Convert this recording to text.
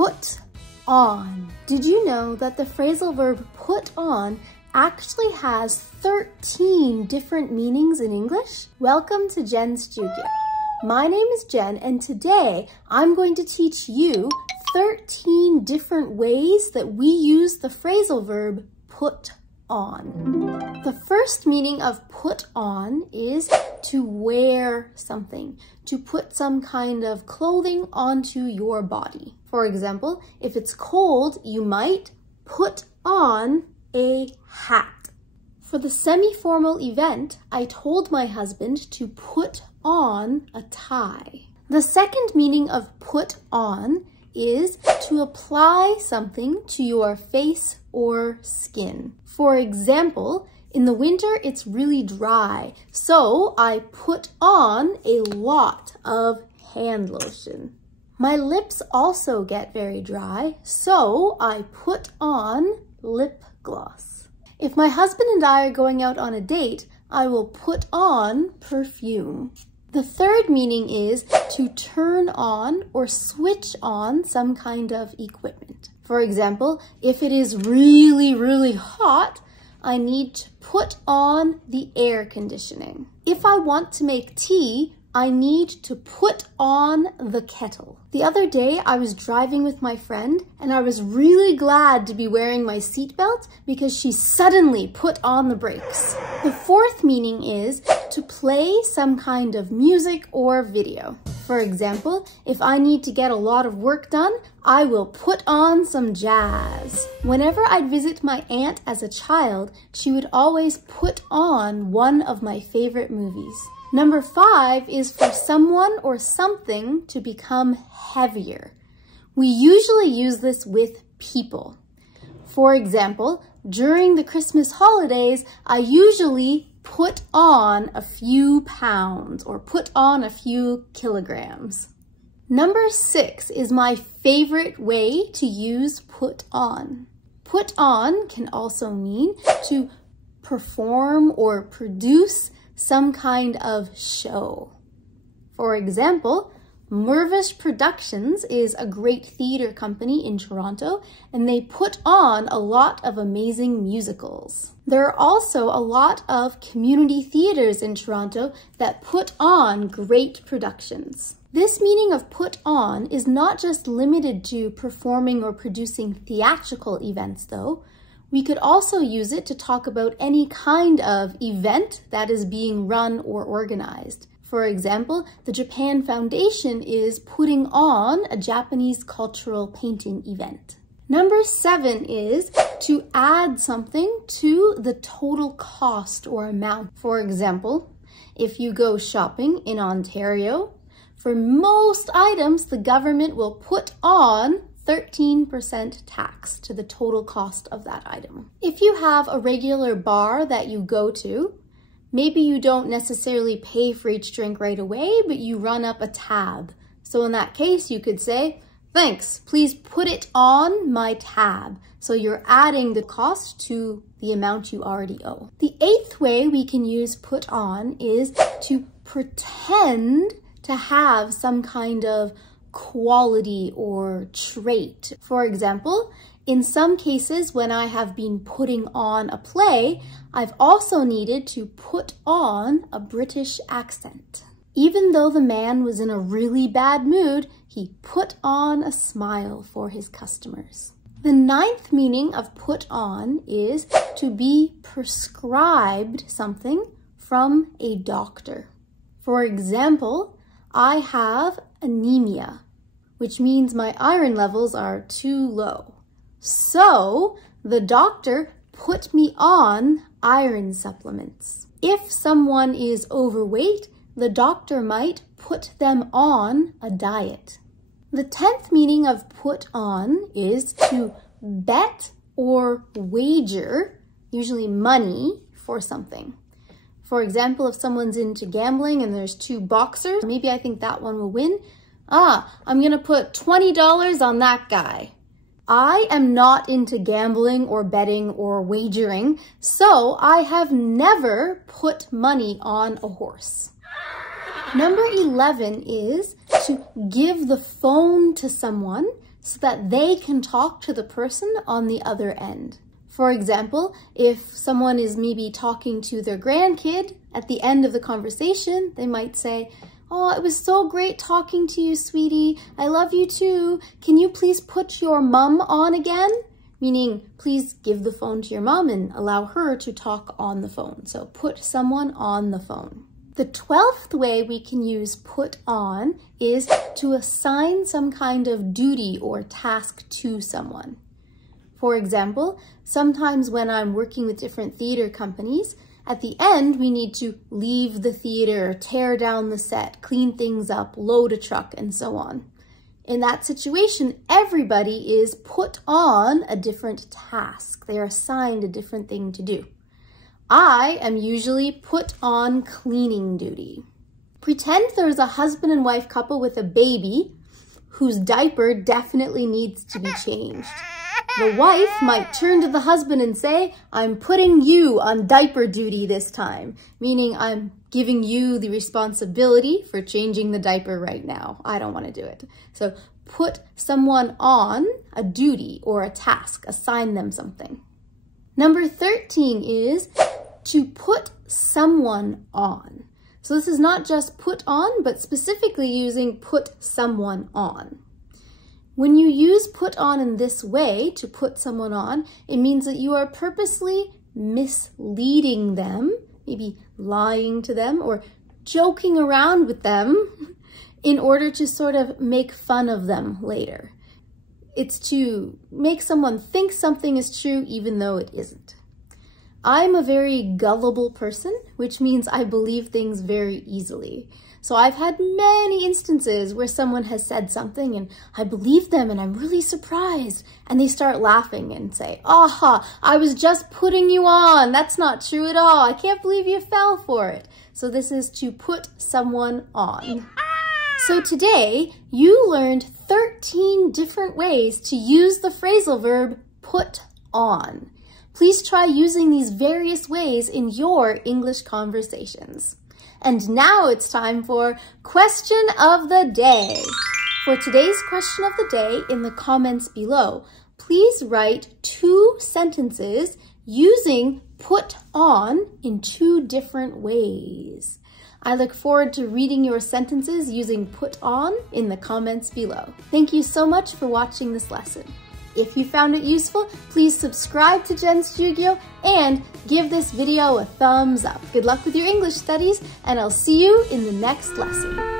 Put on. Did you know that the phrasal verb put on actually has 13 different meanings in English? Welcome to Jen's Jyugyou. My name is Jen, and today I'm going to teach you 13 different ways that we use the phrasal verb put on. The first meaning of put on is to wear something, to put some kind of clothing onto your body. For example, if it's cold, you might put on a hat. For the semi-formal event, I told my husband to put on a tie. The second meaning of put on is to apply something to your face or skin. For example, in the winter it's really dry, so I put on a lot of hand lotion. My lips also get very dry, so I put on lip gloss. If my husband and I are going out on a date, I will put on perfume. The third meaning is to turn on or switch on some kind of equipment. For example, if it is really, really hot, I need to put on the air conditioning. If I want to make tea, I need to put on the kettle. The other day, I was driving with my friend and I was really glad to be wearing my seatbelt because she suddenly put on the brakes. The fourth meaning is to play some kind of music or video. For example, if I need to get a lot of work done, I will put on some jazz. Whenever I'd visit my aunt as a child, she would always put on one of my favorite movies. Number 5 is for someone or something to become heavier. We usually use this with people. For example, during the Christmas holidays, I usually put on a few pounds or put on a few kilograms. Number 6 is my favorite way to use put on. Put on can also mean to perform or produce some kind of show. For example, Mervish Productions is a great theater company in Toronto, and they put on a lot of amazing musicals. There are also a lot of community theaters in Toronto that put on great productions. This meaning of put on is not just limited to performing or producing theatrical events though. We could also use it to talk about any kind of event that is being run or organized. For example, the Japan Foundation is putting on a Japanese cultural painting event. Number 7 is to add something to the total cost or amount. For example, if you go shopping in Ontario, for most items, the government will put on 13% tax to the total cost of that item. If you have a regular bar that you go to, maybe you don't necessarily pay for each drink right away, but you run up a tab. So in that case, you could say, "Thanks, please put it on my tab." So you're adding the cost to the amount you already owe. The 8th way we can use put on is to pretend to have some kind of quality or trait. For example, in some cases when I have been putting on a play, I've also needed to put on a British accent. Even though the man was in a really bad mood, he put on a smile for his customers. The 9th meaning of put on is to be prescribed something from a doctor. For example, I have anemia, which means my iron levels are too low. So the doctor put me on iron supplements. If someone is overweight, the doctor might put them on a diet. The 10th meaning of put on is to bet or wager, usually money, for something. For example, if someone's into gambling and there's 2 boxers, maybe I think that one will win. I'm gonna put $20 on that guy. I am not into gambling or betting or wagering, so I have never put money on a horse. Number 11 is to give the phone to someone so that they can talk to the person on the other end. For example, if someone is maybe talking to their grandkid, at the end of the conversation, they might say, "Oh, it was so great talking to you, sweetie. I love you too. Can you please put your mum on again?" Meaning, please give the phone to your mom and allow her to talk on the phone. So put someone on the phone. The 12th way we can use put on is to assign some kind of duty or task to someone. For example, sometimes when I'm working with different theater companies, at the end, we need to leave the theater, tear down the set, clean things up, load a truck, and so on. In that situation, everybody is put on a different task. They are assigned a different thing to do. I am usually put on cleaning duty. Pretend there's a husband and wife couple with a baby whose diaper definitely needs to be changed. The wife might turn to the husband and say, "I'm putting you on diaper duty this time," meaning I'm giving you the responsibility for changing the diaper right now. I don't want to do it. So put someone on a duty or a task, assign them something. Number 13 is to put someone on. So this is not just put on, but specifically using put someone on. When you use put on in this way, to put someone on, it means that you are purposely misleading them, maybe lying to them or joking around with them in order to sort of make fun of them later. It's to make someone think something is true even though it isn't. I'm a very gullible person, which means I believe things very easily. So I've had many instances where someone has said something and I believe them and I'm really surprised. And they start laughing and say, "Aha, I was just putting you on. That's not true at all. I can't believe you fell for it." So this is to put someone on. So today you learned 13 different ways to use the phrasal verb put on. Please try using these various ways in your English conversations. And now it's time for Question of the Day. For today's question of the day, in the comments below, please write 2 sentences using put on in 2 different ways. I look forward to reading your sentences using put on in the comments below. Thank you so much for watching this lesson. If you found it useful, please subscribe to Jen's Jyugyou and give this video a thumbs up. Good luck with your English studies, and I'll see you in the next lesson.